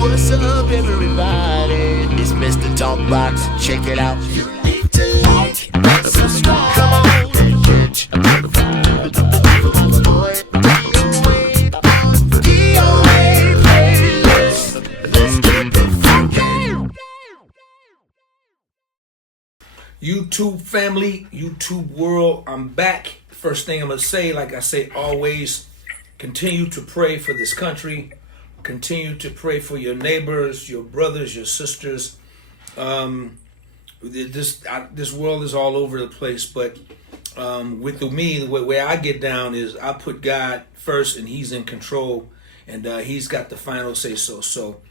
What's up, everybody? It's Mr. Talkbox. Check it out. You need to like and subscribe. Come on and catch a motherfucker. Boy, DOA playlist. Let's keep it funky. YouTube family, YouTube world, I'm back. First thing I'm going to say, like I say always, continue to pray for this country. Continue to pray for your neighbors, your brothers, your sisters. This world is all over the place, but with me, the way I get down is I put God first, and He's in control, and He's got the final say so. So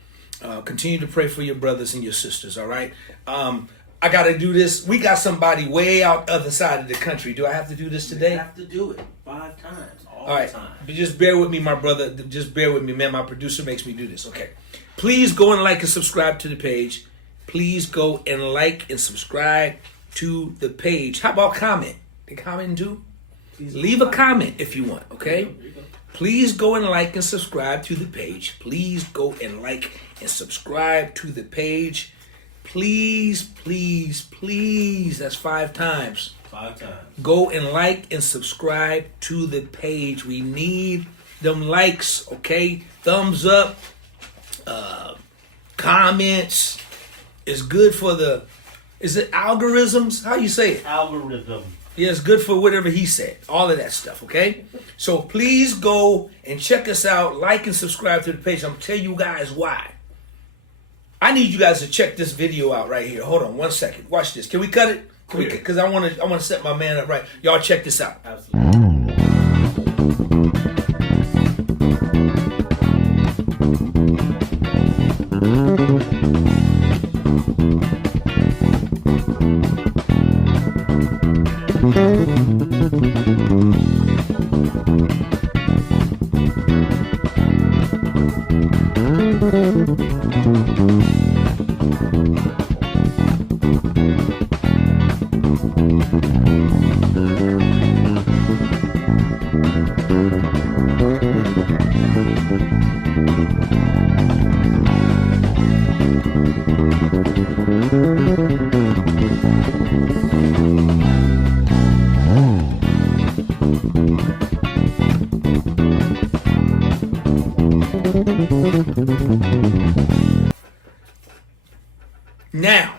continue to pray for your brothers and your sisters, all right? I got to do this. We got somebody way out the other side of the country. Do I have to do this today? You have to do it 5 times. All right, but just bear with me, my brother. Just bear with me, man. My producer makes me do this. Okay. Please go and like and subscribe to the page. Please go and like and subscribe to the page. How about comment? They comment too? Leave a comment if you want, okay? Please go and like and subscribe to the page. Please go and like and subscribe to the page. Please, please, please. That's 5 times. 5 times. Go and like and subscribe to the page. We need them likes, okay? Thumbs up, comments. It's good for the, is it algorithms? How you say it? Algorithm. Yeah, it's good for whatever he said. All of that stuff, okay? So please go and check us out. Like and subscribe to the page. I'm going to tell you guys why. I need you guys to check this video out right here. Hold on 1 second. Watch this. Can we cut it? Because I want to set my man up right. Y'all check this out. Absolutely. Now,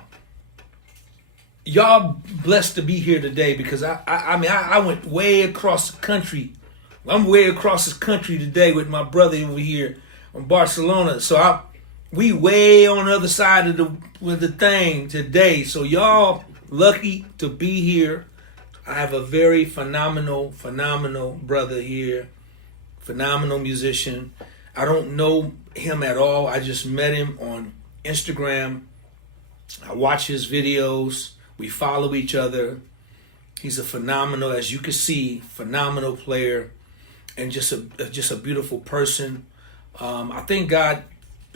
y'all blessed to be here today because I went way across the country. I'm way across this country today with my brother over here in Barcelona. So we way on the other side of the thing today. So y'all lucky to be here. I have a very phenomenal brother here. Phenomenal musician. I don't know him at all. I just met him on Instagram. I watch his videos. We follow each other. He's a phenomenal, as you can see, phenomenal player, and just a beautiful person. I thank God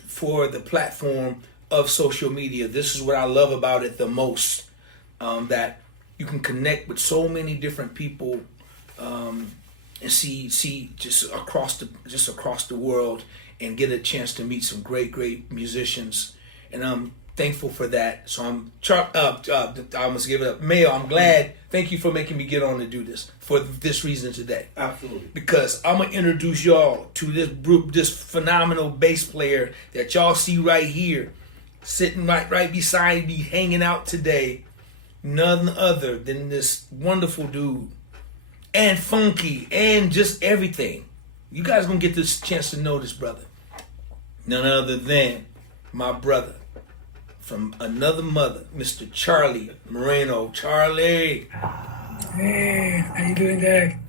for the platform of social media. This is what I love about it the most. That you can connect with so many different people and see just across the world and get a chance to meet some great musicians. And I'm thankful for that. So I must give it up. Mayo, I'm glad. Thank you for making me get on to do this for this reason today. Absolutely. Because I'm going to introduce y'all to this group, this phenomenal bass player that y'all see right here, sitting right beside me, hanging out today. None other than this wonderful dude. And funky. And just everything. You guys going to get this chance to know this brother. None other than my brother. From another mother, Mr. Charlie Moreno. Charlie. Hey, how you doing there?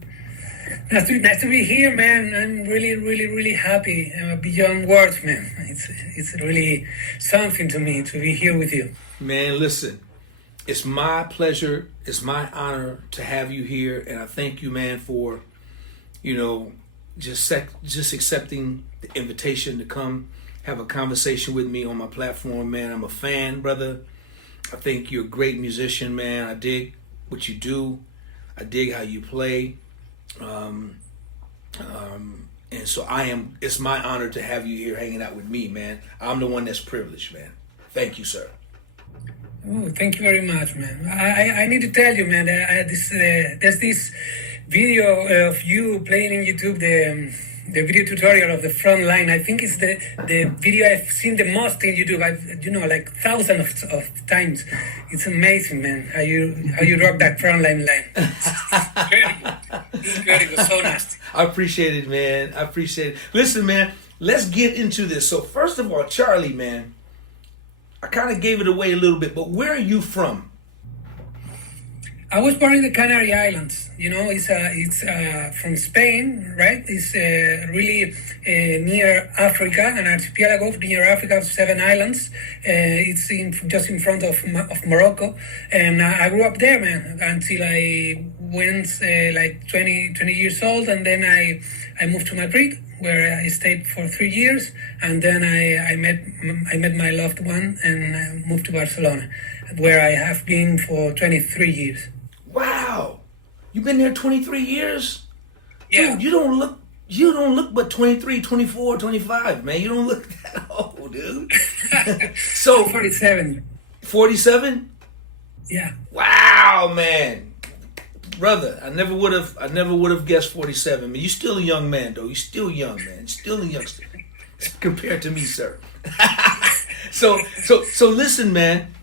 Nice to be here, man. I'm really happy. I'm beyond words, man. It's really something to me to be here with you. Man, listen, it's my pleasure, it's my honor to have you here, and I thank you, man, for, just accepting the invitation to come have a conversation with me on my platform, man. I'm a fan, brother. I think you're a great musician, man. I dig what you do. I dig how you play. And so it's my honor to have you here hanging out with me, man. I'm the one that's privileged, man. Thank you, sir. Oh, thank you very much, man. I need to tell you, man, there's this video of you playing in YouTube, the video tutorial of the front line. I think it's the video I've seen the most in YouTube. Like thousands of times. It's amazing, man, how you rock that front line. Incredible, so nasty. I appreciate it, man. I appreciate it. Listen, man, let's get into this. So first of all, Charlie, man, I kind of gave it away a little bit, but where are you from? I was born in the Canary Islands. It's from Spain, right? It's really near Africa, an archipelago near Africa of 7 islands. It's just in front of Morocco, and I grew up there, man, until I went like 20 years old, and then I moved to Madrid, where I stayed for 3 years, and then I met my loved one, and I moved to Barcelona, where I have been for 23 years. Wow, you've been there 23 years? Yeah. Dude, you don't look but 23, 24, 25, man. You don't look that old, dude. So 47. 47? Yeah. Wow, man. Brother, I never would have guessed 47. Man, you're still a young man, though. You're still young, man. Still a youngster compared to me, sir. So listen, man.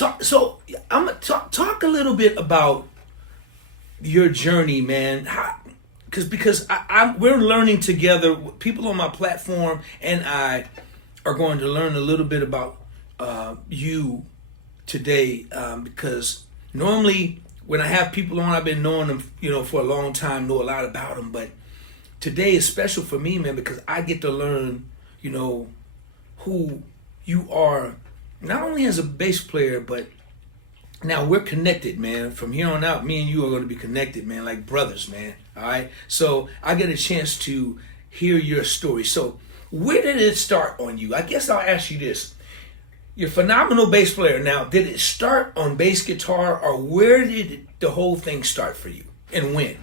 I'm gonna talk a little bit about your journey, man. Because we're learning together. People on my platform and I are going to learn a little bit about you today. Because normally when I have people on, I've been knowing them, for a long time, know a lot about them. But today is special for me, man, because I get to learn, who you are. Not only as a bass player, but now we're connected, man. From here on out, me and you are going to be connected, man, like brothers, man. All right? So I get a chance to hear your story. So where did it start on you? I guess I'll ask you this. You're a phenomenal bass player. Now, did it start on bass guitar, or where did the whole thing start for you, and when?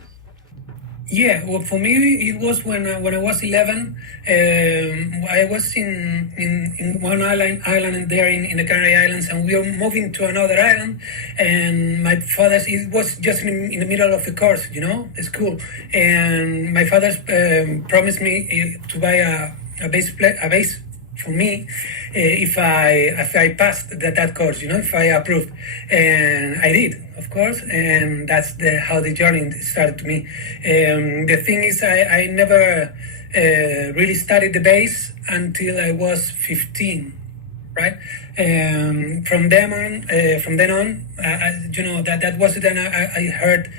Yeah, well, for me, it was when I was 11. I was in one island there in the Canary Islands, and we were moving to another island. And my father's, it was just in the middle of the course, the school. And my father promised me to buy a bass for me if I passed that course, if I approved, and I did, of course, and that's how the journey started to me. The thing is, I never really studied the bass until I was 15, right? From then on, that was it. And I heard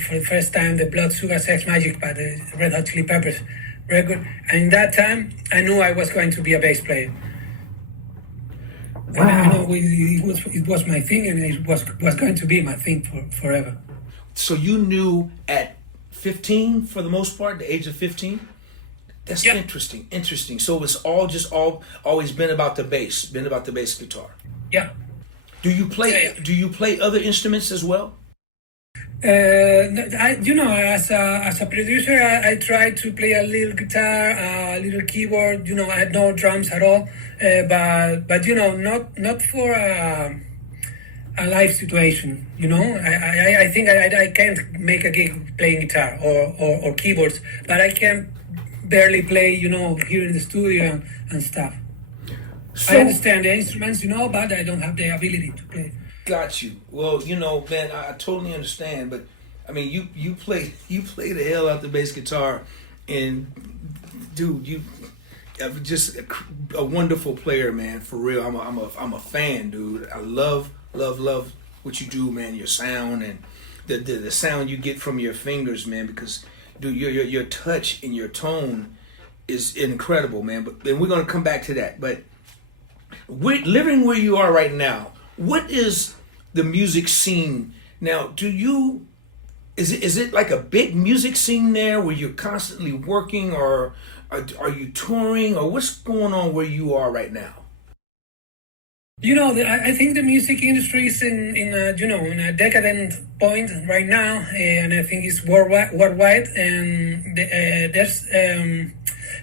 for the first time the Blood, Sugar, Sex, Magic by the Red Hot Chili Peppers record, and that time I knew I was going to be a bass player. Wow. I know it was my thing, and it was going to be my thing forever. So you knew at 15, for the most part, the age of 15? That's interesting. So it's always been about the bass, guitar. Yeah. Do you play other instruments as well? As a producer, I try to play a little guitar, a little keyboard. I had no drums at all, but not for a live situation. I think I can't make a gig playing guitar or keyboards, but I can barely play, here in the studio and stuff. So, I understand the instruments, but I don't have the ability to play. Got you. Well, man, I totally understand, but I mean, you play the hell out the bass guitar, and dude, you just a wonderful player, man. For real, I'm a fan, dude. I love what you do, man. Your sound and the sound you get from your fingers, man. Because dude, your touch and your tone is incredible, man. And we're gonna come back to that, but living where you are right now. What is the music scene now? Is it like a big music scene there where you're constantly working, or are you touring, or what's going on where you are right now? You know, I think the music industry is in a, you know, in a decadent point right now, and I think it's worldwide, and there's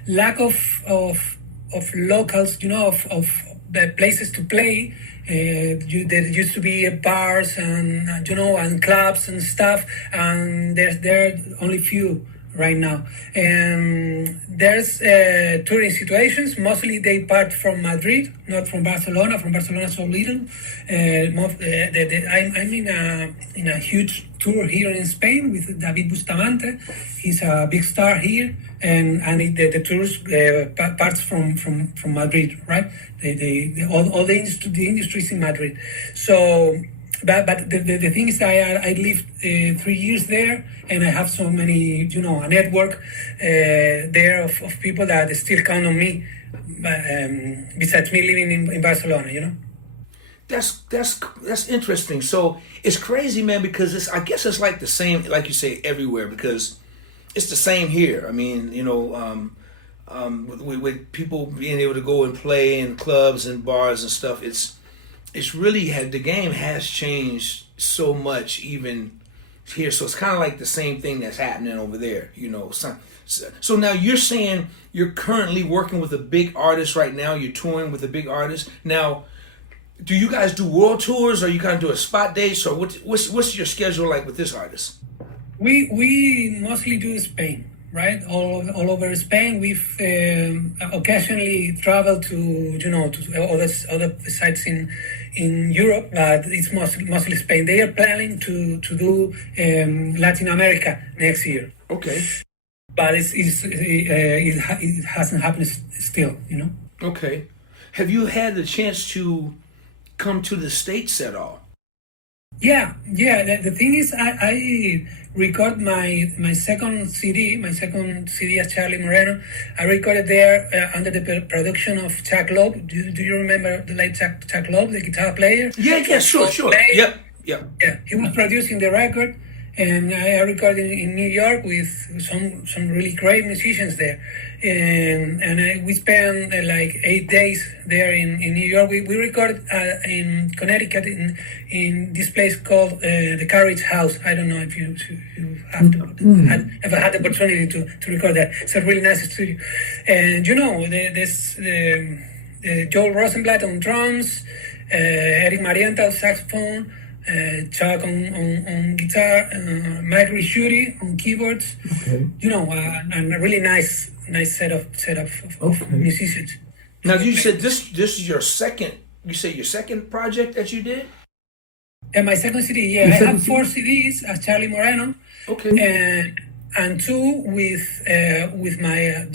lack of locals, you know, of the places to play. There used to be bars and you know, and clubs and stuff, and there are only few right now. And there's touring situations. Mostly they part from Madrid, not from Barcelona. From Barcelona, so little. I'm in a huge tour here in Spain with David Bustamante. He's a big star here, and the tours parts from Madrid, right? All the industry is in Madrid. So. But the thing is, I lived 3 years there, and I have so many, you know, a network there of people that still count on me, besides me living in Barcelona, you know. That's interesting. So it's crazy, man, because I guess it's like the same, like you say, everywhere, because it's the same here. I mean, you know, with people being able to go and play in clubs and bars and stuff, it's really the game has changed so much even here. So it's kind of like the same thing that's happening over there, you know. So now you're saying you're currently working with a big artist right now. You're touring with a big artist. Now, do you guys do world tours, or you kind of do a spot dates, or what's your schedule like with this artist? We mostly do Spain, right? All over Spain. We've occasionally traveled to, you know, to other sites in Europe, but it's mostly Spain. They are planning to do Latin America next year. Okay. But it hasn't happened still, you know. Okay. Have you had the chance to come to the States at all? Yeah. The thing is, I record my second CD as Charlie Moreno. I recorded there under the production of Chuck Loeb. Do you remember the late Chuck Loeb, the guitar player? Yeah, sure. Yep. Yeah, he was producing the record, and I recorded in New York with some really great musicians there. And we spent like 8 days there in New York. We recorded in Connecticut in this place called the Carriage House. I don't know if you have ever had the opportunity to record there. It's a really nice studio. And you know, there's Joel Rosenblatt on drums, Eric Marienta on saxophone, Chuck on guitar, Mike Risciuti on keyboards. Okay. You know, and a really nice setup of musicians. Now you said this is your second. You say your second project that you did? And my second CD, I have 4 CDs as Charlie Moreno. Okay. And 2 with my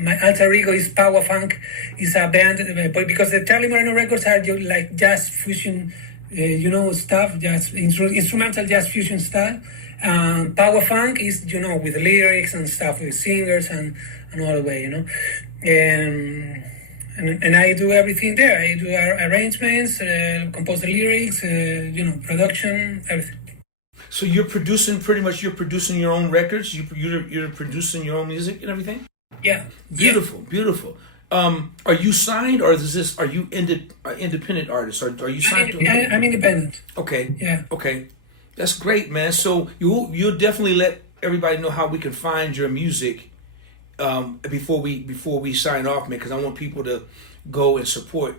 my alter ego is PowaFunk. Is a band, but because the Charlie Moreno records are like jazz fusion, you know, stuff, jazz instrumental jazz fusion style. PowaFunk is, you know, with lyrics and stuff, with singers and all the way, you know. And I do everything there. I do arrangements, compose the lyrics, you know, production, everything. So you're producing your own records. You're producing your own music and everything. Yeah. Beautiful. Are you signed, or are you independent artist? Are you signed? I'm independent. Okay. Yeah. Okay. That's great, man. So you'll definitely let everybody know how we can find your music before we sign off, man. Because I want people to go and support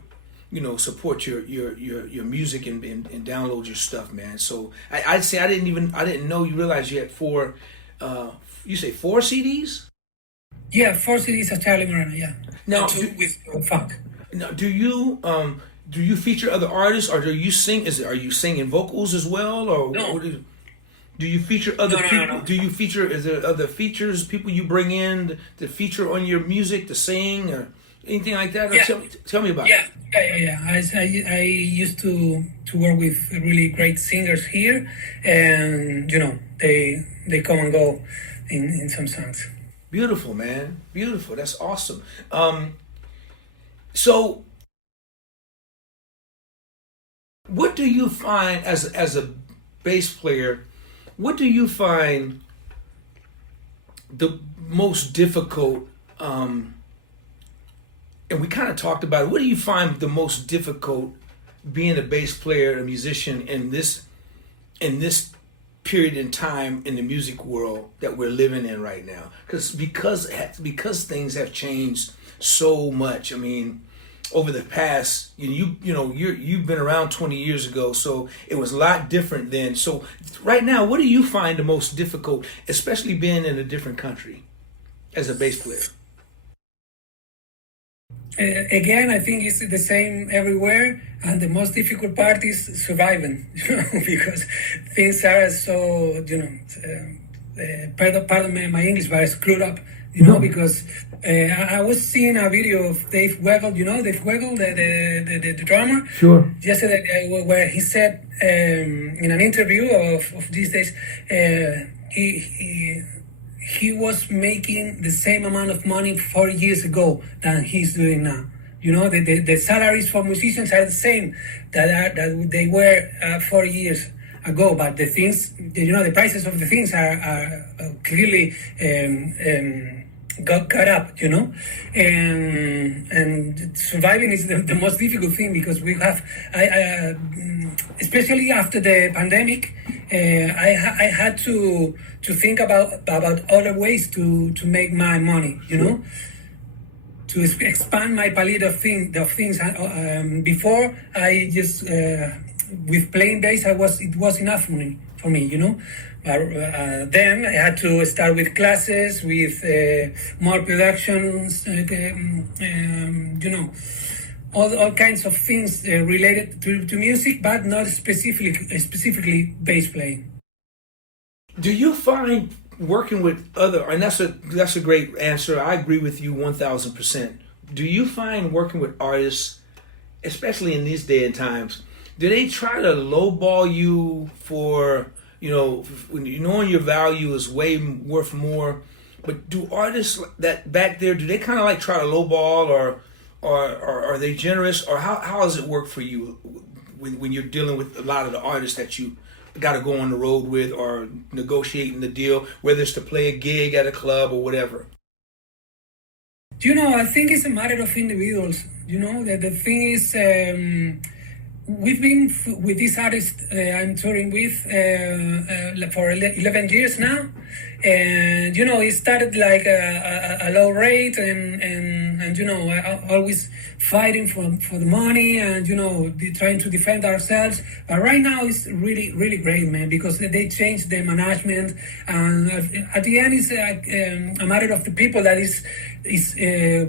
your music and download your stuff, man. So I'd say I didn't know you realized you had 4. You say 4 CDs? Yeah, 4 CDs of Charlie Moreno. Yeah. Now, with funk. Now, do you feature other artists, or do you sing? Are you singing vocals as well, or no? Do you feature other people? No. Do you feature? Is there other features? People you bring in to feature on your music to sing or anything like that? Yeah. Tell me about it. Yeah. I used to work with really great singers here, and you know, they come and go in some songs. Beautiful, man. Beautiful. That's awesome. So, what do you find as a bass player? What do you find the most difficult and we kind of talked about it. What do you find the most difficult being a bass player, a musician in this period in time in the music world that we're living in right now? Because things have changed so much. I mean, over the past, you've been around 20 years ago, so it was a lot different then. So right now, what do you find the most difficult, especially being in a different country as a bass player? Again, I think it's the same everywhere, and the most difficult part is surviving, because things are so, pardon my English, but screwed up, because I was seeing a video of Dave Weigel, Dave Weigel, the drummer, Sure. Yesterday, where he said in an interview of these days, he was making the same amount of money 4 years ago than he's doing now. The salaries for musicians are the same that they were 4 years ago, but the things, the prices of the things are clearly got up, and surviving is the most difficult thing, because we have, especially after the pandemic, I had to think about other ways to make my money, to expand my palette of things. Before, I just with playing bass, it was enough for me, then I had to start with classes, with more productions, all kinds of things related to music, but not specifically bass playing. Do you find working with other, and that's a great answer. I agree with you 1000%. Do you find working with artists, especially in these day and times, do they try to lowball you for, when your value is way worth more? But do artists that back there, do they kind of like try to lowball, or are they generous, or how does it work for you when you're dealing with a lot of the artists that you got to go on the road with, or negotiating the deal, whether it's to play a gig at a club or whatever? I think it's a matter of individuals. The thing is, we've been with this artist I'm touring with for 11 years now, and it started like a low rate, and always fighting for the money, and trying to defend ourselves. But right now it's really, really great, man, because they changed the management, and at the end it's a matter of the people that is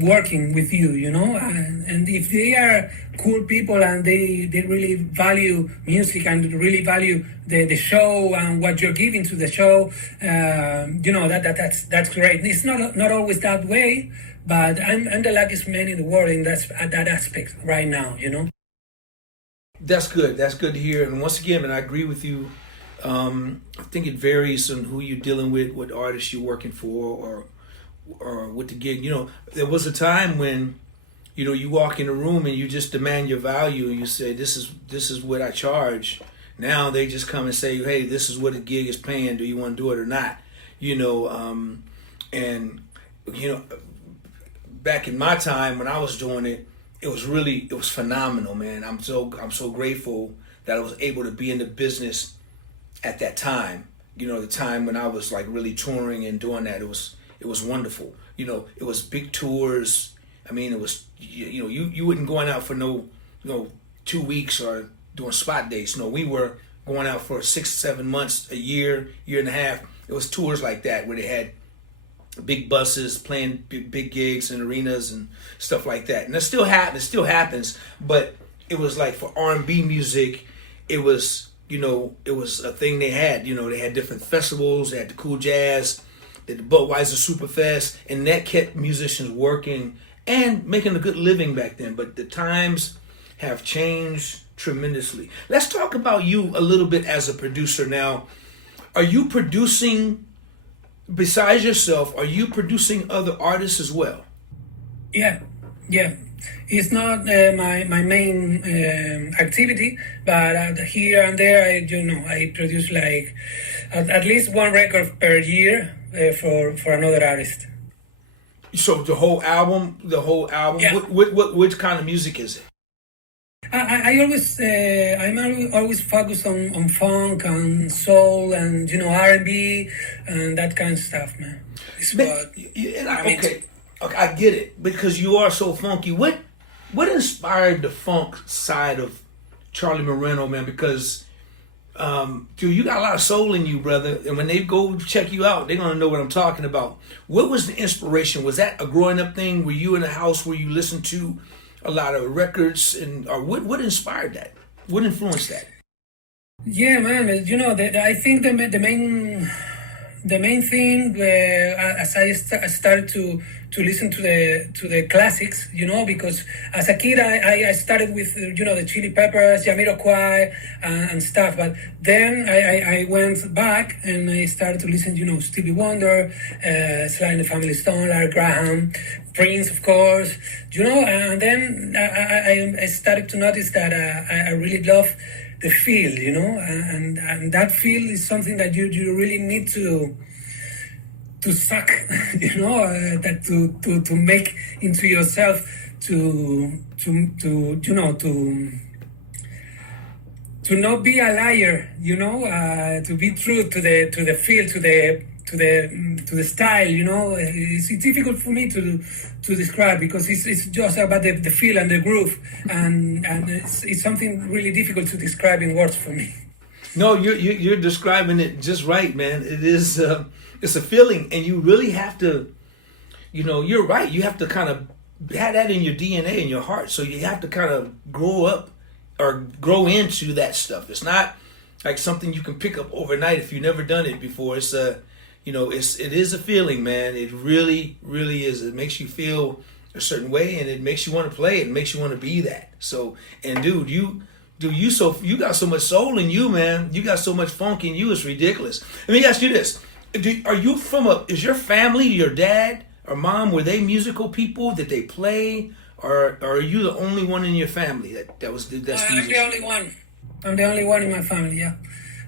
working with you, and if they are cool people and they really value music and really value the show and what you're giving to the show, that's great. It's not always that way, but I'm the luckiest man in the world in that aspect right now, That's good. That's good to hear. And once again, and I agree with you. I think it varies on who you're dealing with, what artists you're working for, or with the gig. There was a time when, you walk in a room and you just demand your value, and you say, this is what I charge. Now they just come and say, hey, this is what a gig is paying. Do you want to do it or not? Back in my time when I was doing it, it was phenomenal, man. I'm so grateful that I was able to be in the business at that time. The time when I was like really touring and doing that, it was wonderful. It was big tours. I mean, it was, you wouldn't going out for no 2 weeks or doing spot dates. No, we were going out for 6-7 months, a year and a half. It was tours like that where they had big buses playing big gigs in arenas and stuff like that. And it still happens, but it was like for R&B music, it was a thing they had. They had different festivals, they had the Cool Jazz, they had the Budweiser Superfest, and that kept musicians working and making a good living back then. But the times have changed tremendously. Let's talk about you a little bit as a producer now. Are you producing, besides yourself, are you producing other artists as well? Yeah. It's not my main activity, but here and there, I produce like at least one record per year for another artist. So the whole album. Yeah. Which kind of music is it? I always I'm always focused on funk and soul and R&B and that kind of stuff, man. It's what Okay, I get it because you are so funky. What inspired the funk side of Charlie Moreno, man? Because dude, you got a lot of soul in you, brother. And when they go check you out, they're gonna know what I'm talking about. What was the inspiration? Was that a growing up thing? Were you in a house where you listened to a lot of records, or what inspired that? What influenced that? Yeah, man. I think the main thing as I started to listen to the classics, because as a kid I started with the Chili Peppers, Jamiroquai, and stuff. But then I went back and I started to listen, Stevie Wonder, Sly and the Family Stone, Larry Graham, Prince, of course, and then I started to notice that I really love the feel, and that feel is something that you really need to suck, that to make into yourself to not be a liar, to be true to the feel, to the style, It's difficult for me to describe because it's just about the feel and the groove, and it's something really difficult to describe in words for me. No, you're describing it just right, man. It is it's a feeling, and you really have to, you're right. You have to kind of have that in your DNA, in your heart. So you have to kind of grow up or grow into that stuff. It's not like something you can pick up overnight if you've never done it before. It's it is a feeling, man. It really, really is. It makes you feel a certain way, and it makes you want to play. It makes you want to be that. So, and dude, you got so much soul in you, man. You got so much funk in you. It's ridiculous. Let me ask you this: is your family, your dad or mom, were they musical people? Did they play, or are you the only one in your family that's I'm the only one. I'm the only one in my family. Yeah,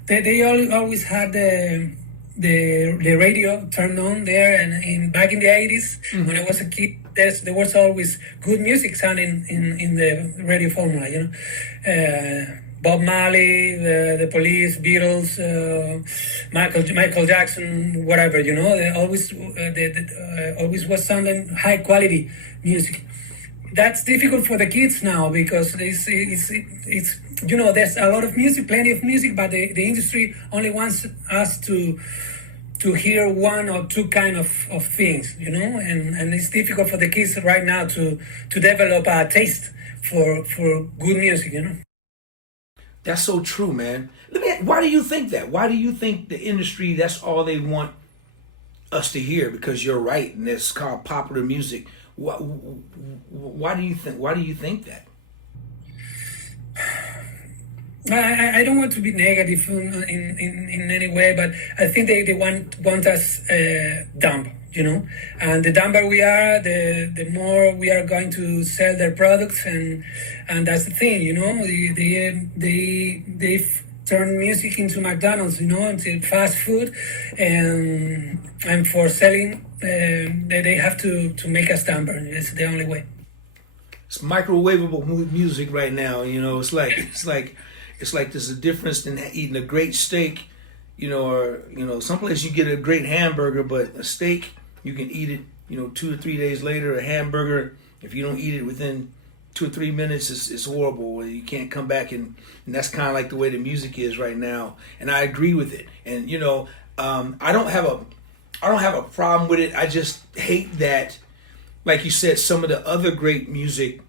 they always had the radio turned on there, and back in the 80s, when I was a kid, there was always good music sounding in the radio formula, Bob Marley, the Police, Beatles, Michael Jackson, whatever, they always was sounding high quality music. That's difficult for the kids now because it's there's a lot of music, plenty of music, but the industry only wants us to hear one or two kind of things, and it's difficult for the kids right now to develop a taste for good music, That's so true, man. Why do you think that? Why do you think the industry, that's all they want us to hear? Because you're right, and it's called popular music. Why do you think that? I don't want to be negative in any way, but I think they want us dumb, and the dumber we are, the more we are going to sell their products, and that's the thing, they've turned music into McDonald's, into fast food, and for selling, they have to make us dumber. It's the only way. It's microwavable music right now, It's like there's a difference in eating a great steak, or someplace you get a great hamburger, but a steak you can eat it, 2 or 3 days later. A hamburger, if you don't eat it within 2 or 3 minutes, it's horrible. You can't come back, and that's kind of like the way the music is right now. And I agree with it. And I don't have a problem with it. I just hate that, like you said, some of the other great music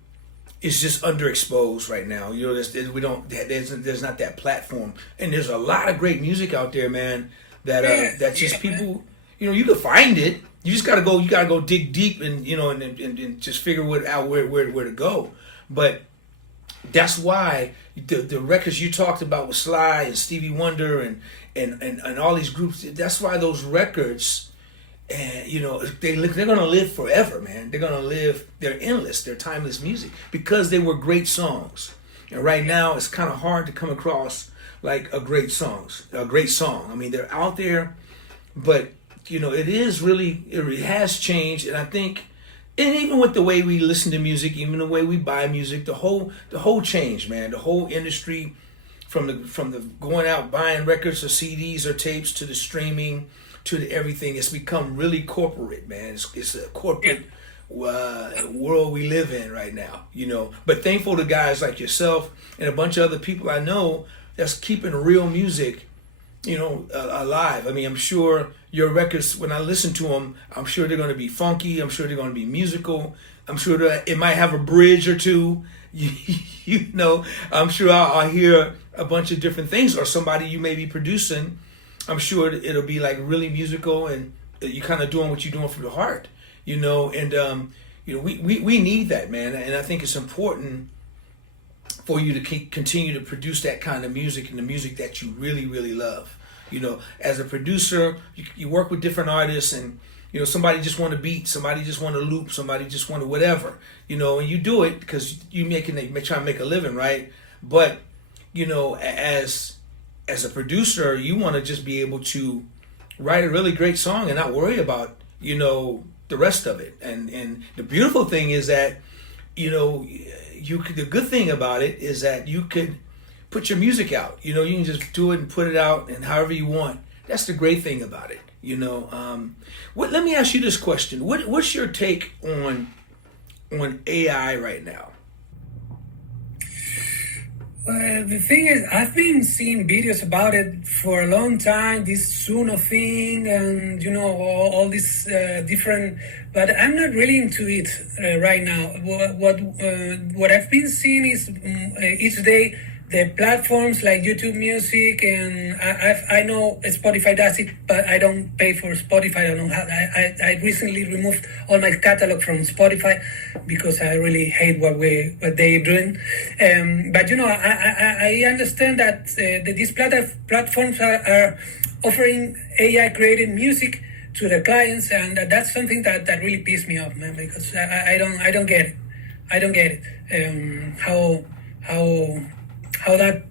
is just underexposed right now. There's not that platform, and there's a lot of great music out there, man. That just people, you can find it. You just gotta go dig deep, and and just figure out where to go. But that's why the records you talked about with Sly and Stevie Wonder and all these groups. That's why those records. And they're gonna live forever, man. They're gonna live. They're endless. They're timeless music because they were great songs. And right now, it's kind of hard to come across like a great song. I mean, they're out there, but it has changed. And I think and even with the way we listen to music, even the way we buy music, the whole change, man. The whole industry, from the going out buying records or CDs or tapes to the streaming to the everything, it's become really corporate, man. It's a corporate world we live in right now, you know. But thankful to guys like yourself and a bunch of other people I know that's keeping real music, you know, alive. I mean, I'm sure your records, when I listen to them, I'm sure they're going to be funky. I'm sure they're going to be musical. I'm sure that it might have a bridge or two. You know, I'm sure I'll hear a bunch of different things, or somebody you may be producing. I'm sure it'll be like really musical, and you kind of doing what you're doing from the heart, you know. And you know, we need that, man. And I think it's important for you to continue to produce that kind of music, and the music that you really, really love. You know, as a producer, you work with different artists, and you know, somebody just want a beat, somebody just want a loop, somebody just want a whatever. You know, and you do it because you trying to make a living, right? But you know, as a producer, you want to just be able to write a really great song and not worry about, you know, the rest of it. And the beautiful thing is that, you know, the good thing about it is that you could put your music out. You know, you can just do it and put it out and however you want. That's the great thing about it. You know, let me ask you this question. What's your take on AI right now? The thing is, I've been seeing videos about it for a long time, this Suno thing, and you know, all these different, but I'm not really into it right now. What I've been seeing is each day the platforms like YouTube Music, and I know Spotify does it, but I don't pay for Spotify. I don't have. I recently removed all my catalog from Spotify because I really hate what they're doing. But you know, I understand that these platforms are offering AI created music to the clients, and that's something that really pissed me off, man. Because I don't get it. I don't get it. How that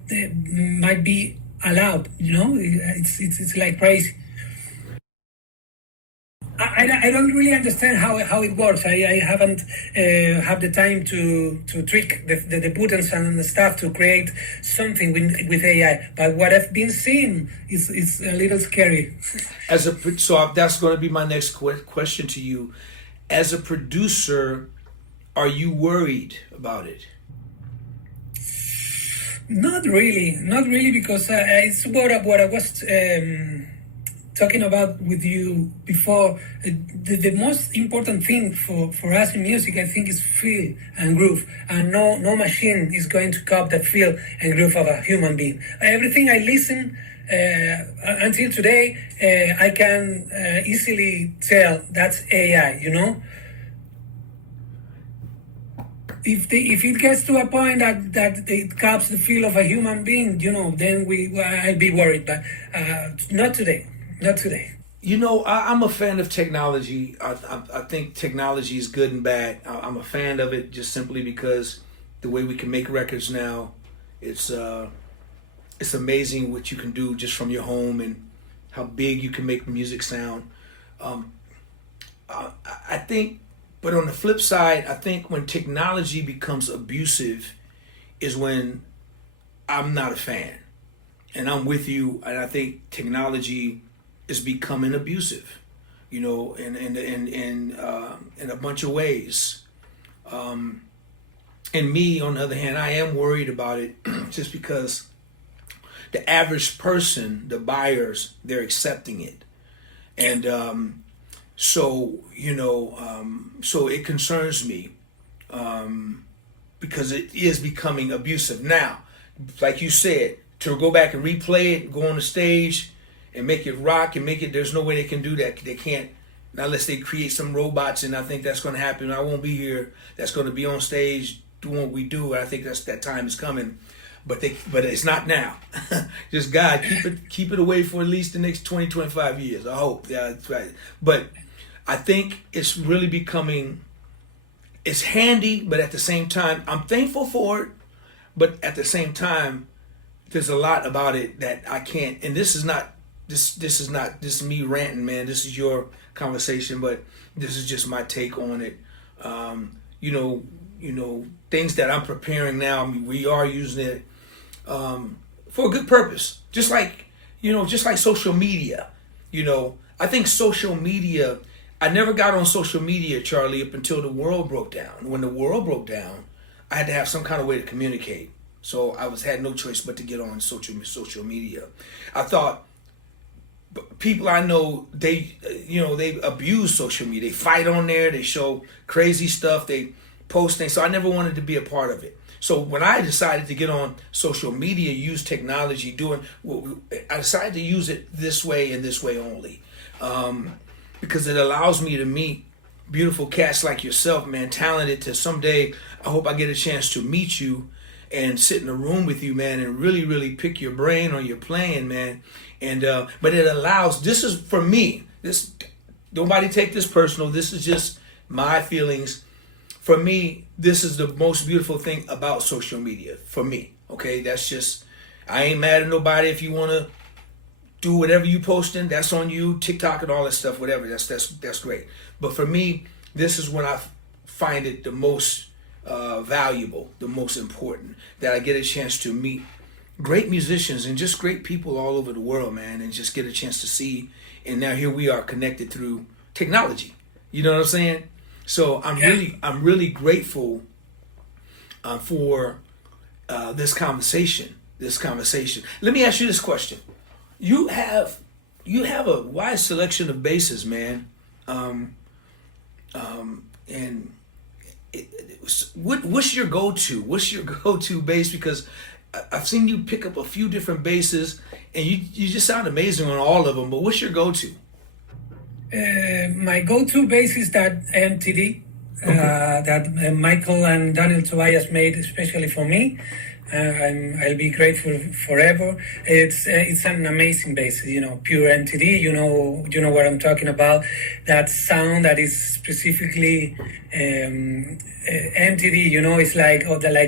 might be allowed, you know? It's like crazy. I don't really understand how it works. I haven't had the time to tweak the buttons and the stuff to create something with AI. But what I've been seeing is a little scary. So that's going to be my next question to you. As a producer, are you worried about it? Not really, because it's what I was talking about with you before. The most important thing for us in music, I think, is feel and groove, and no machine is going to copy the feel and groove of a human being. Everything I listen until today, I can easily tell that's AI, you know. If it gets to a point that it caps the feel of a human being, you know, then I'll be worried. But not today. Not today. You know, I'm a fan of technology. I think technology is good and bad. I'm a fan of it just simply because the way we can make records now, it's amazing what you can do just from your home and how big you can make music sound. I think. But on the flip side, I think when technology becomes abusive is when I'm not a fan. And I'm with you, and I think technology is becoming abusive, you know, in a bunch of ways. And me, on the other hand, I am worried about it just because the average person, the buyers, they're accepting it. And so, you know, so it concerns me because it is becoming abusive. Now, like you said, to go back and replay it, go on the stage and make it rock and make it, there's no way they can do that. They can't, unless they create some robots, and I think that's going to happen. I won't be here. That's going to be on stage doing what we do. And I think that time is coming. But it's not now. Just God, keep it away for at least the next 20, 25 years. I hope. Yeah, that's right. But I think it's really becoming, it's handy, but at the same time, I'm thankful for it. But at the same time, there's a lot about it that I can't, and this is me ranting, man. This is your conversation, but this is just my take on it. Things that I'm preparing now. I mean, we are using it for a good purpose. Just like social media. I think social media. I never got on social media, Charlie, up until the world broke down. When the world broke down, I had to have some kind of way to communicate. So I had no choice but to get on social media. I thought people I know, they abuse social media. They fight on there. They show crazy stuff. They post things. So I never wanted to be a part of it. So when I decided to get on social media, use technology, I decided to use it this way and this way only. Because it allows me to meet beautiful cats like yourself, man, talented to someday, I hope I get a chance to meet you and sit in a room with you, man, and really, really pick your brain on your playing, man. And but it allows, this is for me, nobody take this personal, this is just my feelings. For me, this is the most beautiful thing about social media, for me, okay? That's just, I ain't mad at nobody. If you want to do whatever you posting, that's on you, TikTok and all that stuff, whatever, that's great. But for me, this is when I find it the most valuable, the most important, that I get a chance to meet great musicians and just great people all over the world, man, and just get a chance to see. And now here we are connected through technology. You know what I'm saying? So I'm really grateful for this conversation. Let me ask you this question. You have a wide selection of basses, man. And what's your go-to? What's your go-to bass? Because I've seen you pick up a few different basses, and you just sound amazing on all of them. But what's your go-to? My go-to bass is that MTD that Michael and Daniel Tobias made especially for me. I'll be grateful forever. It's an amazing bass, pure MTD. You know what I'm talking about. That sound that is specifically MTD. It's like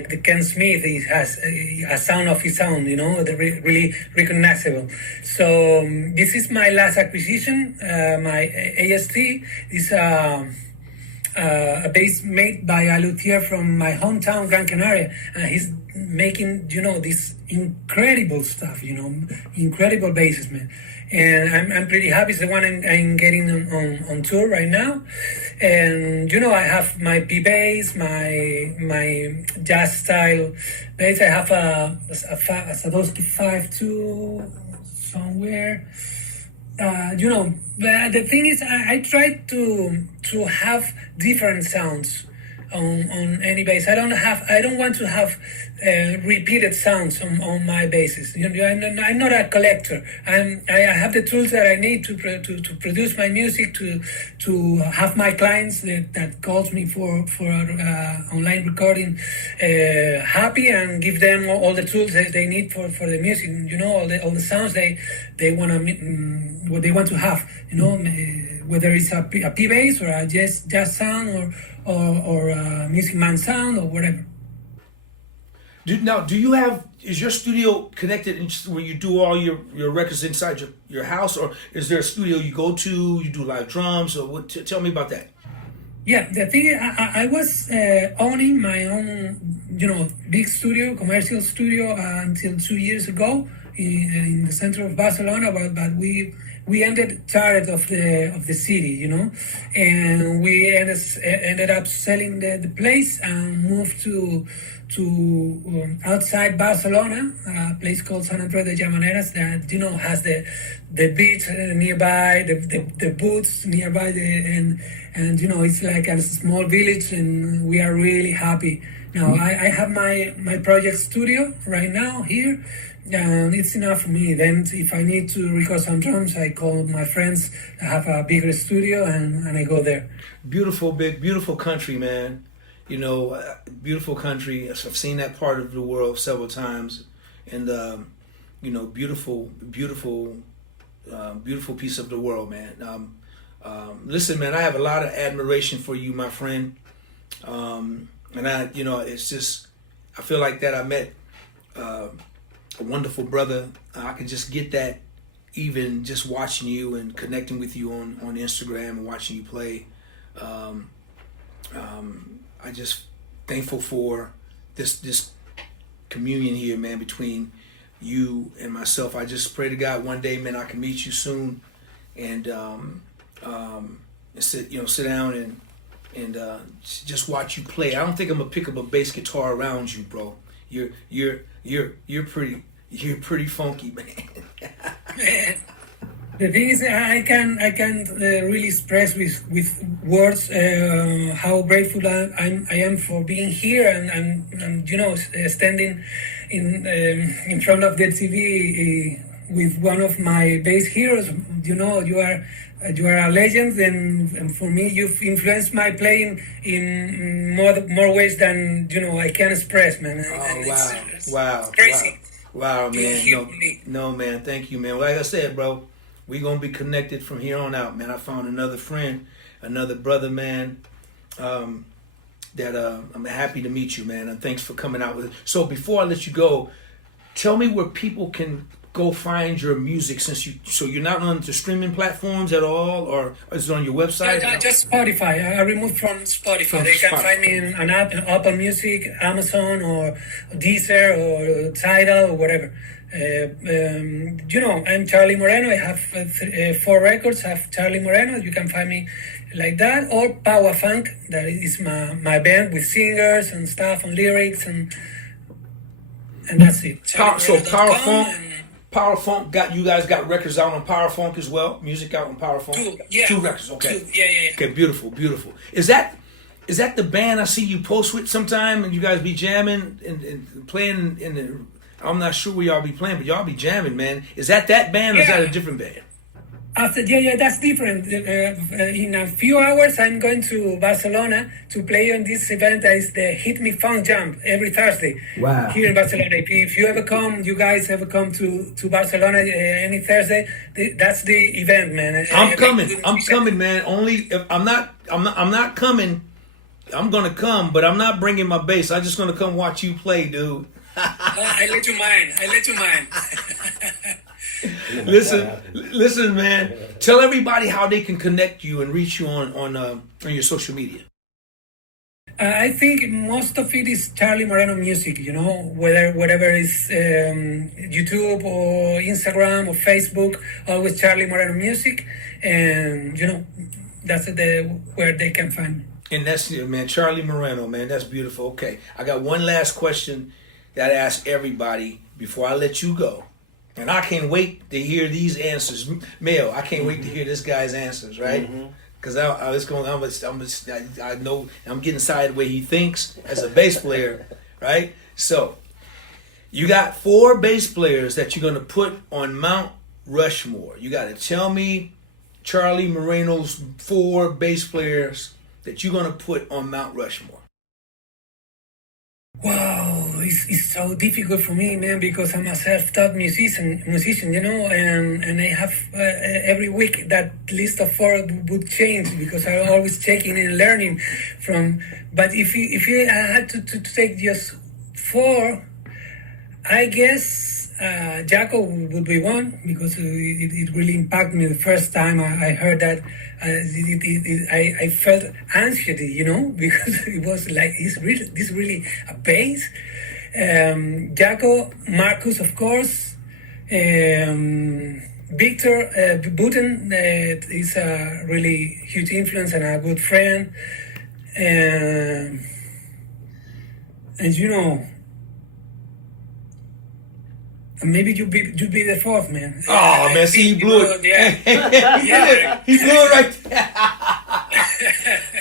the Ken Smith. He has a sound of his own. Really recognizable. So this is my last acquisition. My AST is a bass made by a luthier from my hometown, Gran Canaria, and he's making this incredible stuff, incredible basses, man. And I'm pretty happy. It's the one I'm getting on tour right now. And I have my P bass, my jazz style bass. I have a Sadowski 5.2 somewhere. The thing is, I try to have different sounds on any bass. I don't want to have repeated sounds on my basses. I'm not a collector. I have the tools that I need to produce my music, to have my clients that calls me for online recording happy, and give them all the tools that they need for the music. All the sounds they want what they want to have. Whether it's a P bass or a jazz sound or a Music Man sound or whatever. Is your studio connected where you do all your records inside your house, or is there a studio you go to, you do live drums, or what? Tell me about that. Yeah, the thing is, I was owning my own, big studio, commercial studio until 2 years ago in the center of Barcelona, but we ended tired of the city, and we ended up selling the place and moved to outside Barcelona, a place called San Andrés de Llamaneras that has the beach nearby, the boots nearby, and it's like a small village, and we are really happy. Now I have my project studio right now here. And it's enough for me. Then if I need to record some drums, I call my friends that have a bigger studio, and I go there. Beautiful country, man. Beautiful country. I've seen that part of the world several times, and beautiful piece of the world, man. Listen, man, I have a lot of admiration for you, my friend. And it's just, I feel like that I met a wonderful brother. I can just get that even just watching you and connecting with you on Instagram and watching you play. I just thankful for this communion here, man, between you and myself. I just pray to God one day, man, I can meet you soon, and sit down and just watch you play. I don't think I'm gonna pick up a bass guitar around you, bro. You're pretty funky, man. The thing is, I can really express with words how grateful I am for being here and standing in front of the TV with one of my bass heroes. You are a legend, and for me, you've influenced my playing in more ways than I can express, man. And Wow, crazy. Wow, man. Here with me. No, man. Thank you, man. Like I said, bro, we gonna be connected from here on out, man. I found another friend, another brother, man. That I'm happy to meet you, man, and thanks for coming out with it. So before I let you go, tell me where people can go find your music, so you're not on the streaming platforms at all, or is it on your website? Just Spotify. I removed from Spotify. They can find me in Apple Music, Amazon, or Deezer, or Tidal, or whatever. I'm Charlie Moreno. I have 4 records. I have Charlie Moreno. You can find me like that, or PowaFunk. That is my band with singers and stuff and lyrics, and that's it. PowaFunk you guys got records out on PowaFunk as well. Music out on PowaFunk. 2 records. Okay. 2. Yeah. Okay, beautiful. Is that the band I see you post with sometime, and you guys be jamming and playing in the? I'm not sure where y'all be playing, but y'all be jamming, man. Is that band, or is that a different band? I said, that's different. In a few hours, I'm going to Barcelona to play on this event that is the Hit Me Funk Jump every Thursday. Wow. Here in Barcelona. If you guys ever come to Barcelona any Thursday, that's the event, man. I'm coming, man. Only if I'm not coming. I'm gonna come, but I'm not bringing my bass. I'm just gonna come watch you play, dude. I let you mind. Listen, man. Tell everybody how they can connect you and reach you on your social media. I think most of it is Charlie Moreno music. Whatever is YouTube or Instagram or Facebook, always Charlie Moreno music, and that's where they can find me. And that's it, man. Charlie Moreno, man. That's beautiful. Okay, I got one last question that I ask everybody before I let you go. And I can't wait to hear these answers. Mel, I can't wait to hear this guy's answers, right? Because I know I'm getting inside the way he thinks as a bass player, right? So, you got 4 bass players that you're going to put on Mount Rushmore. You got to tell me Charlie Moreno's 4 bass players that you're going to put on Mount Rushmore. Wow, it's so difficult for me, man, because I'm a self-taught musician, and I have every week that list of 4 would change because I'm always checking and learning from. But if I had to take just 4, I guess Jaco would be one, because it really impacted me the first time I heard that. I felt anxiety, because it was like, this really a bass. Jaco, Marcus, of course, Victor Buten is a really huge influence and a good friend, and maybe you'd be the 4th, man. Oh, man, see, he blew it. He blew it right there.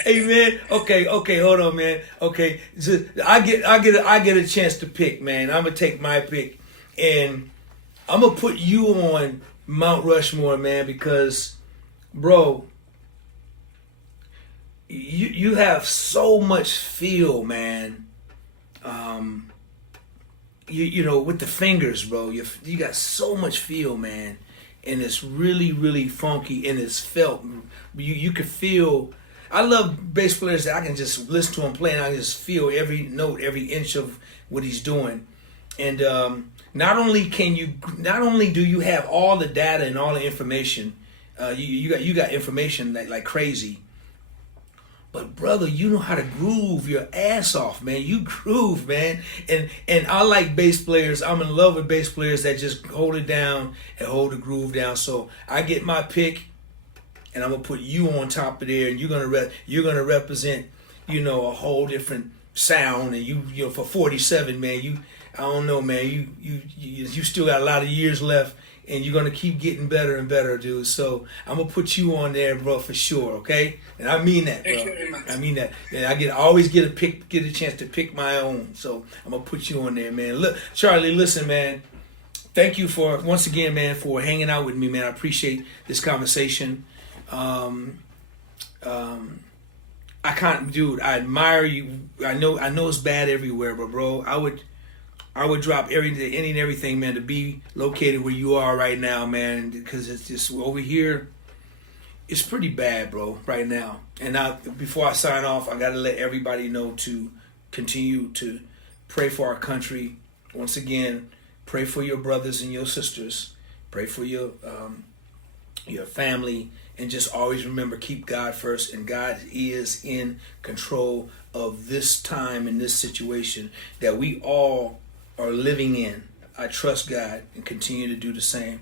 Hey, man. Okay, hold on, man. Okay, so I get a chance to pick, man. I'm gonna take my pick, and I'm gonna put you on Mount Rushmore, man, because, bro, you have so much feel, man. With the fingers, bro, you got so much feel, man, and it's really, really funky, and it's felt. You can feel. I love bass players that I can just listen to him play, and I can just feel every note, every inch of what he's doing. And not only do you have all the data and all the information, you got information like crazy, But brother, you know how to groove your ass off, man. You groove, man. And I like bass players. I'm in love with bass players that just hold it down and hold the groove down. So I get my pick, and I'm gonna put you on top of there, and you're gonna represent, you know, a whole different sound. And you know, for 47, man, I don't know, man. You still got a lot of years left, and you're gonna keep getting better and better, dude. So I'm gonna put you on there, bro, for sure. Okay, and I mean that, bro. Thank you very much. I mean that. And I always get a chance to pick my own. So I'm gonna put you on there, man. Look, Charlie, listen, man. Thank you once again, man, for hanging out with me, man. I appreciate this conversation. I can't, dude. I admire you. I know it's bad everywhere, but bro, I would drop any and everything, man, to be located where you are right now, man, because it's just over here. It's pretty bad, bro, right now. And before I sign off, I gotta let everybody know to continue to pray for our country. Once again, pray for your brothers and your sisters. Pray for your family. And just always remember, keep God first. And God is in control of this time and this situation that we all are living in. I trust God and continue to do the same.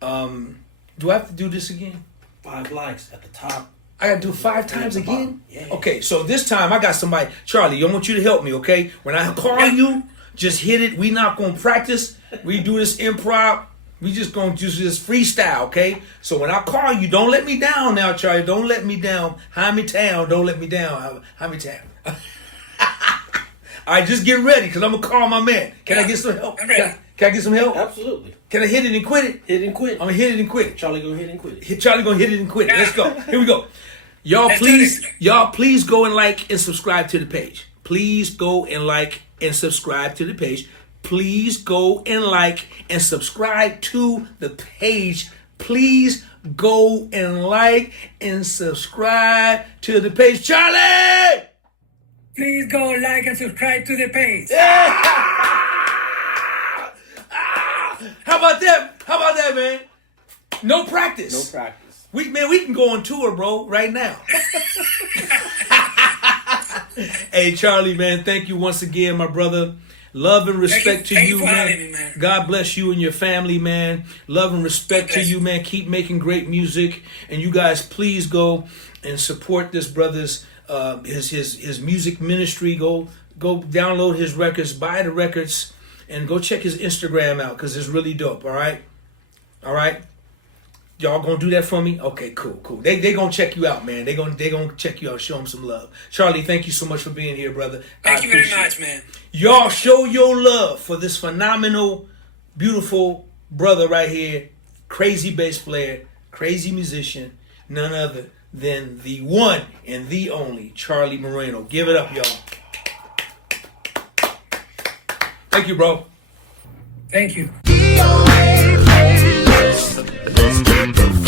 Do I have to do this again? 5 likes at the top. I gotta do 5 times again? Yeah. Okay, so this time I got somebody. Charlie, I want you to help me, okay? When I call you, just hit it. We not gonna practice. We do this improv. We just gonna do this freestyle, okay? So when I call you, don't let me down now, Charlie. Don't let me down. Jaime Town, don't let me down. Jaime Town. All right, just get ready, because I'm gonna call my man. Can I get some help? I'm ready. Can I get some help? Absolutely. Can I hit it and quit it? Hit and quit. I'm gonna hit it and quit it. Charlie gonna hit and quit it. Charlie gonna hit it and quit it. Let's go. Here we go. Y'all please go and like and subscribe to the page. Please go and like and subscribe to the page. Please go and like and subscribe to the page. Please go and like and subscribe to the page. Charlie! Please go like and subscribe to the page. How about that? How about that, man? No practice. No practice. We can go on tour, bro, right now. Hey, Charlie, man, thank you once again, my brother. Love and respect to you, man. God bless you and your family, man. Love and respect to you, man. Keep making great music, and you guys, please go and support this brother's his music ministry. Go download his records, buy the records, and go check his Instagram out, because it's really dope. All right. Y'all gonna do that for me? Okay, cool. They gonna check you out, man. They gonna check you out. Show them some love. Charlie, thank you so much for being here, brother. Thank you very much, man. Y'all show your love for this phenomenal, beautiful brother right here. Crazy bass player, crazy musician, none other than the one and the only Charlie Moreno. Give it up, y'all. Thank you, bro. Thank you. DOA playlist. Let's get the